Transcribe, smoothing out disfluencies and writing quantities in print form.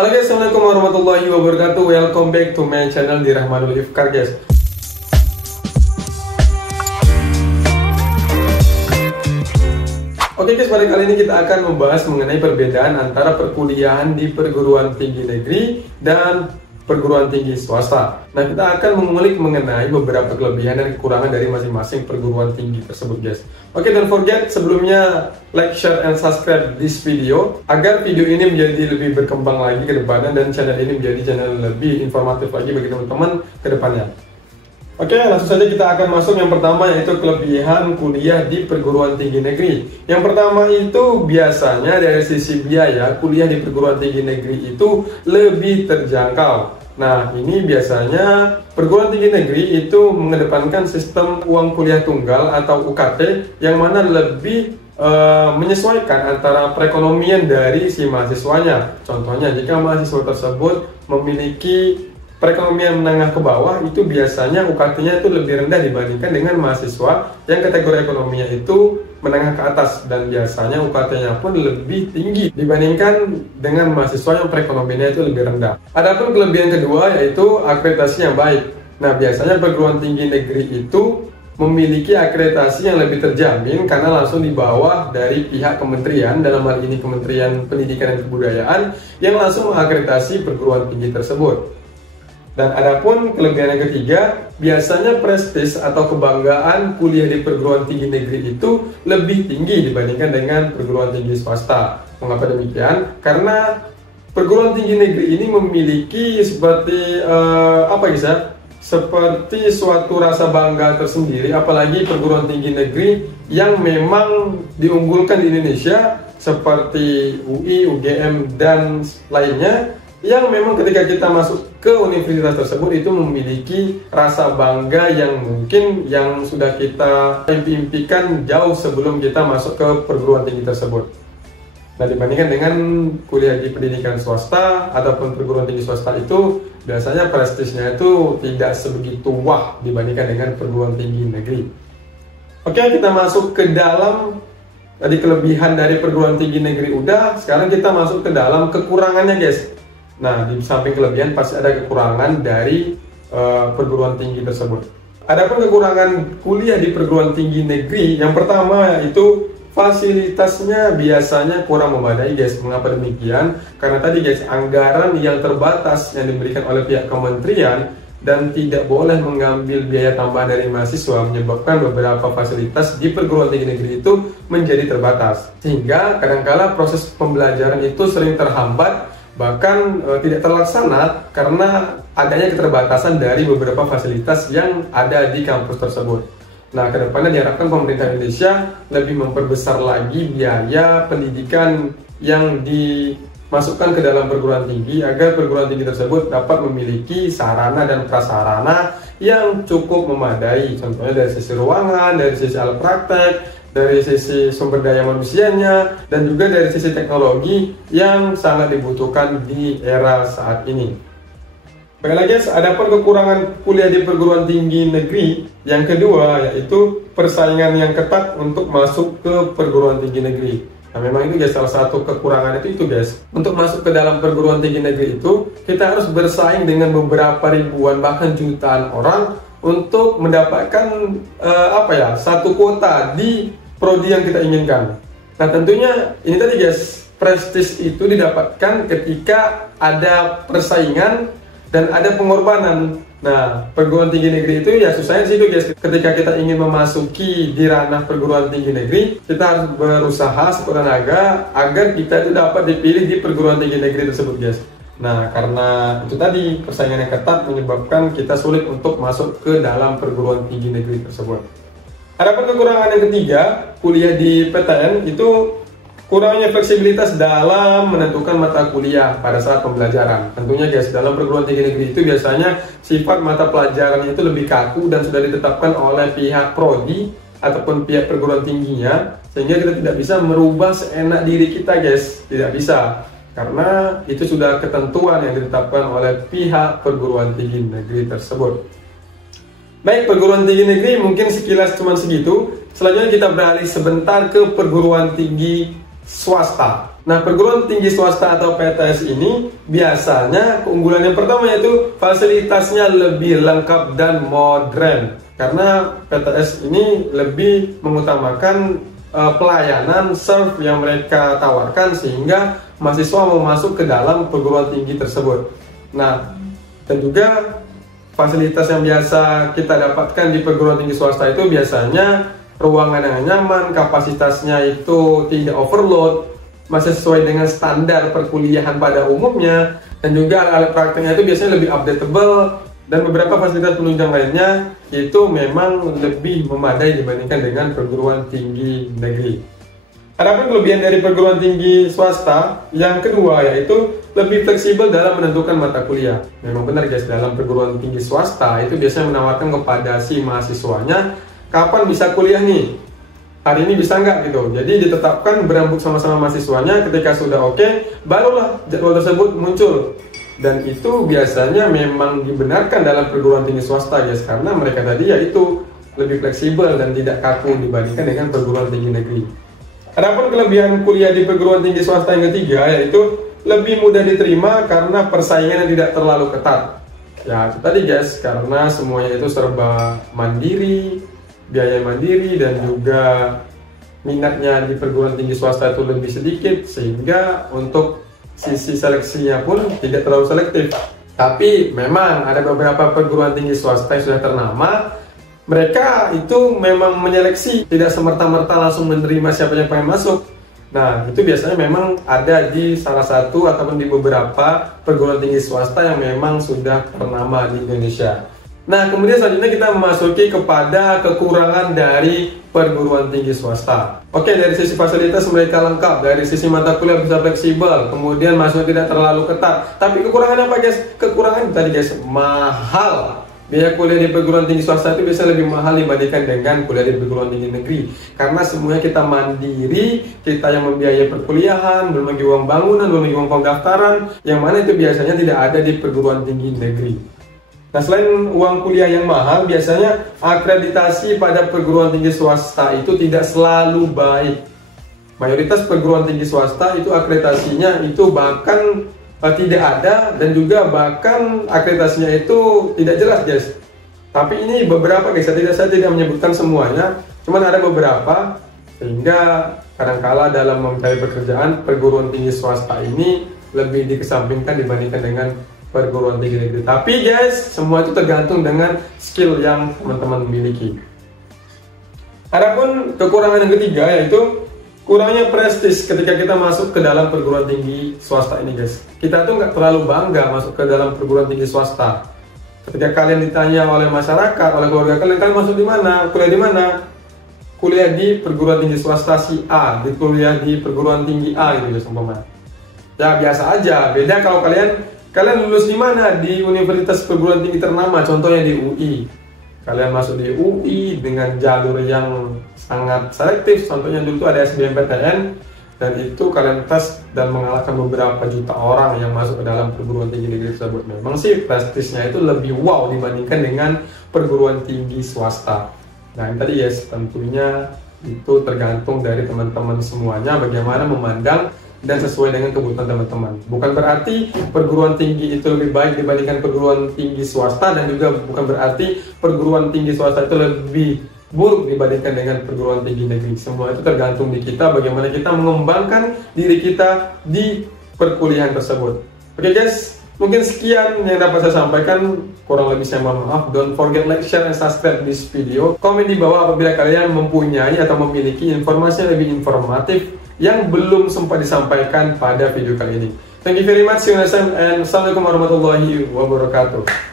Halo guys, assalamualaikum warahmatullahi wabarakatuh. Welcome back to my channel di Rahmanul Ifkar guys. Oke guys, pada kali ini kita akan membahas mengenai perbedaan antara perkuliahan di perguruan tinggi negeri dan perguruan tinggi swasta. Nah, kita akan mengulik mengenai beberapa kelebihan dan kekurangan dari masing-masing perguruan tinggi tersebut guys. Oke, don't forget sebelumnya like, share, and subscribe this video agar video ini menjadi lebih berkembang lagi ke depannya dan channel ini menjadi channel lebih informatif lagi bagi teman-teman ke depannya. Oke, langsung saja kita akan masuk yang pertama, yaitu kelebihan kuliah di perguruan tinggi negeri. Yang pertama itu biasanya dari sisi biaya, kuliah di perguruan tinggi negeri itu lebih terjangkau. Nah, ini biasanya perguruan tinggi negeri itu mengedepankan sistem uang kuliah tunggal atau UKT yang mana lebih menyesuaikan antara perekonomian dari si mahasiswanya. Contohnya, jika mahasiswa tersebut memiliki perekonomian menengah ke bawah, itu biasanya UKT-nya itu lebih rendah dibandingkan dengan mahasiswa yang kategori ekonominya itu menengah ke atas, dan biasanya UKT-nya pun lebih tinggi dibandingkan dengan mahasiswa yang perekonomiannya itu lebih rendah. Adapun kelebihan kedua yaitu akreditasi yang baik. Nah, biasanya perguruan tinggi negeri itu memiliki akreditasi yang lebih terjamin karena langsung di bawah dari pihak kementerian, dalam hal ini Kementerian Pendidikan dan Kebudayaan, yang langsung mengakreditasi perguruan tinggi tersebut. Dan adapun kelebihan yang ketiga, biasanya prestis atau kebanggaan kuliah di perguruan tinggi negeri itu lebih tinggi dibandingkan dengan perguruan tinggi swasta. Mengapa demikian? Karena perguruan tinggi negeri ini memiliki seperti seperti suatu rasa bangga tersendiri, apalagi perguruan tinggi negeri yang memang diunggulkan di Indonesia seperti UI, UGM, dan lainnya, yang memang ketika kita masuk ke universitas tersebut itu memiliki rasa bangga yang mungkin yang sudah kita impikan jauh sebelum kita masuk ke perguruan tinggi tersebut. Nah, dibandingkan dengan kuliah di pendidikan swasta ataupun perguruan tinggi swasta itu biasanya prestisnya itu tidak sebegitu wah dibandingkan dengan perguruan tinggi negeri. Oke, kita masuk ke dalam tadi kelebihan dari perguruan tinggi negeri udah, sekarang kita masuk ke dalam kekurangannya guys. Nah, di samping kelebihan pasti ada kekurangan dari perguruan tinggi tersebut. Adapun kekurangan kuliah di perguruan tinggi negeri, yang pertama yaitu fasilitasnya biasanya kurang memadai guys. Mengapa demikian? Karena tadi guys, anggaran yang terbatas yang diberikan oleh pihak kementerian dan tidak boleh mengambil biaya tambahan dari mahasiswa menyebabkan beberapa fasilitas di perguruan tinggi negeri itu menjadi terbatas. Sehingga kadangkala proses pembelajaran itu sering terhambat, bahkan tidak terlaksana karena adanya keterbatasan dari beberapa fasilitas yang ada di kampus tersebut. Nah, kedepannya diharapkan pemerintah Indonesia lebih memperbesar lagi biaya pendidikan yang dimasukkan ke dalam perguruan tinggi agar perguruan tinggi tersebut dapat memiliki sarana dan prasarana yang cukup memadai. Contohnya dari sisi ruangan, dari sisi alat praktek, dari sisi sumber daya manusianya, dan juga dari sisi teknologi yang sangat dibutuhkan di era saat ini. Baiklah guys, adapun kekurangan kuliah di perguruan tinggi negeri yang kedua yaitu persaingan yang ketat untuk masuk ke perguruan tinggi negeri. Nah, memang itu guys salah satu kekurangan itu guys. Untuk masuk ke dalam perguruan tinggi negeri itu kita harus bersaing dengan beberapa ribuan bahkan jutaan orang untuk mendapatkan satu kuota di prodi yang kita inginkan. Nah, tentunya ini tadi guys, prestis itu didapatkan ketika ada persaingan dan ada pengorbanan. Nah, perguruan tinggi negeri itu ya susahnya sih itu guys, ketika kita ingin memasuki di ranah perguruan tinggi negeri, kita harus berusaha sekuat tenaga agar kita itu dapat dipilih di perguruan tinggi negeri tersebut guys. Nah, karena itu tadi persaingan yang ketat menyebabkan kita sulit untuk masuk ke dalam perguruan tinggi negeri tersebut. Adapun kekurangan yang ketiga, kuliah di PTN itu kurangnya fleksibilitas dalam menentukan mata kuliah pada saat pembelajaran. Tentunya guys, dalam perguruan tinggi negeri itu biasanya sifat mata pelajaran itu lebih kaku dan sudah ditetapkan oleh pihak prodi ataupun pihak perguruan tingginya, sehingga kita tidak bisa merubah seenak diri kita guys, tidak bisa. Karena itu sudah ketentuan yang ditetapkan oleh pihak perguruan tinggi negeri tersebut. Baik, perguruan tinggi negeri mungkin sekilas cuma segitu. Selanjutnya kita beralih sebentar ke perguruan tinggi swasta. Nah, perguruan tinggi swasta atau PTS ini biasanya keunggulan yang pertama yaitu fasilitasnya lebih lengkap dan modern. Karena PTS ini lebih mengutamakan pelayanan serve yang mereka tawarkan sehingga mahasiswa mau masuk ke dalam perguruan tinggi tersebut. Nah, dan juga fasilitas yang biasa kita dapatkan di perguruan tinggi swasta itu biasanya ruangan yang nyaman, kapasitasnya itu tidak overload, masih sesuai dengan standar perkuliahan pada umumnya, dan juga alat prakteknya itu biasanya lebih updatable, dan beberapa fasilitas penunjang lainnya itu memang lebih memadai dibandingkan dengan perguruan tinggi negeri. Adapun kelebihan dari perguruan tinggi swasta yang kedua yaitu lebih fleksibel dalam menentukan mata kuliah. Memang benar guys, dalam perguruan tinggi swasta itu biasanya menawarkan kepada si mahasiswanya kapan bisa kuliah nih, hari ini bisa nggak gitu. Jadi ditetapkan berembuk sama-sama mahasiswanya, ketika sudah oke, barulah jadwal tersebut muncul. Dan itu biasanya memang dibenarkan dalam perguruan tinggi swasta guys, karena mereka tadi yaitu lebih fleksibel dan tidak kaku dibandingkan dengan perguruan tinggi negeri. Adapun kelebihan kuliah di perguruan tinggi swasta yang ketiga yaitu lebih mudah diterima karena persaingan yang tidak terlalu ketat. Ya itu tadi guys, karena semuanya itu serba mandiri, biaya mandiri, dan juga minatnya di perguruan tinggi swasta itu lebih sedikit, sehingga untuk sisi seleksinya pun tidak terlalu selektif. Tapi memang ada beberapa perguruan tinggi swasta yang sudah ternama, mereka itu memang menyeleksi, tidak semerta-merta langsung menerima siapa yang pengen masuk. Nah, itu biasanya memang ada di salah satu ataupun di beberapa perguruan tinggi swasta yang memang sudah ternama di Indonesia. Nah, kemudian selanjutnya kita memasuki kepada kekurangan dari perguruan tinggi swasta. Oke, dari sisi fasilitas mereka lengkap, dari sisi mata kuliah bisa fleksibel, kemudian masuknya tidak terlalu ketat. Tapi kekurangannya apa guys? Kekurangan tadi guys, mahal. Biaya kuliah di perguruan tinggi swasta itu bisa lebih mahal dibandingkan dengan kuliah di perguruan tinggi negeri. Karena semuanya kita mandiri, kita yang membiayai perkuliahan, belum lagi uang bangunan, belum lagi uang pendaftaran, yang mana itu biasanya tidak ada di perguruan tinggi negeri. Nah, selain uang kuliah yang mahal, biasanya akreditasi pada perguruan tinggi swasta itu tidak selalu baik. Mayoritas perguruan tinggi swasta itu akreditasinya itu bahkan tidak ada, dan juga bahkan akreditasinya itu tidak jelas guys. Tapi ini beberapa guys, saya tidak menyebutkan semuanya, cuman ada beberapa, sehingga kadangkala dalam mencari pekerjaan perguruan tinggi swasta ini lebih dikesampingkan dibandingkan dengan perguruan tinggi negeri. Tapi guys, semua itu tergantung dengan skill yang teman-teman miliki. Adapun kekurangan yang ketiga yaitu kurangnya prestis ketika kita masuk ke dalam perguruan tinggi swasta ini guys. Kita tuh nggak terlalu bangga masuk ke dalam perguruan tinggi swasta. Ketika kalian ditanya oleh masyarakat, oleh keluarga kalian masuk di mana, kuliah di mana? Kuliah di perguruan tinggi swasta si A, di kuliah di perguruan tinggi A gitu guys umpamanya. Ya biasa aja. Beda kalau kalian lulus di mana? Di universitas perguruan tinggi ternama, contohnya di UI. Kalian masuk di UI dengan jalur yang sangat selektif, contohnya dulu ada SBMPTN, dan itu kalian tes dan mengalahkan beberapa juta orang yang masuk ke dalam perguruan tinggi negeri tersebut. Memang sih prestisnya itu lebih wow dibandingkan dengan perguruan tinggi swasta. Nah ini tadi yes, tentunya itu tergantung dari teman-teman semuanya bagaimana memandang dan sesuai dengan kebutuhan teman-teman. Bukan berarti perguruan tinggi itu lebih baik dibandingkan perguruan tinggi swasta, dan juga bukan berarti perguruan tinggi swasta itu lebih buruk dibandingkan dengan perguruan tinggi negeri. Semua itu tergantung di kita, bagaimana kita mengembangkan diri kita di perkuliahan tersebut. Oke guys, mungkin sekian yang dapat saya sampaikan. Kurang lebih saya mohon maaf. Don't forget like, share, and subscribe this video. Komen di bawah apabila kalian mempunyai atau memiliki informasi yang lebih informatif yang belum sempat disampaikan pada video kali ini. Thank you very much, see you next time, and assalamualaikum warahmatullahi wabarakatuh.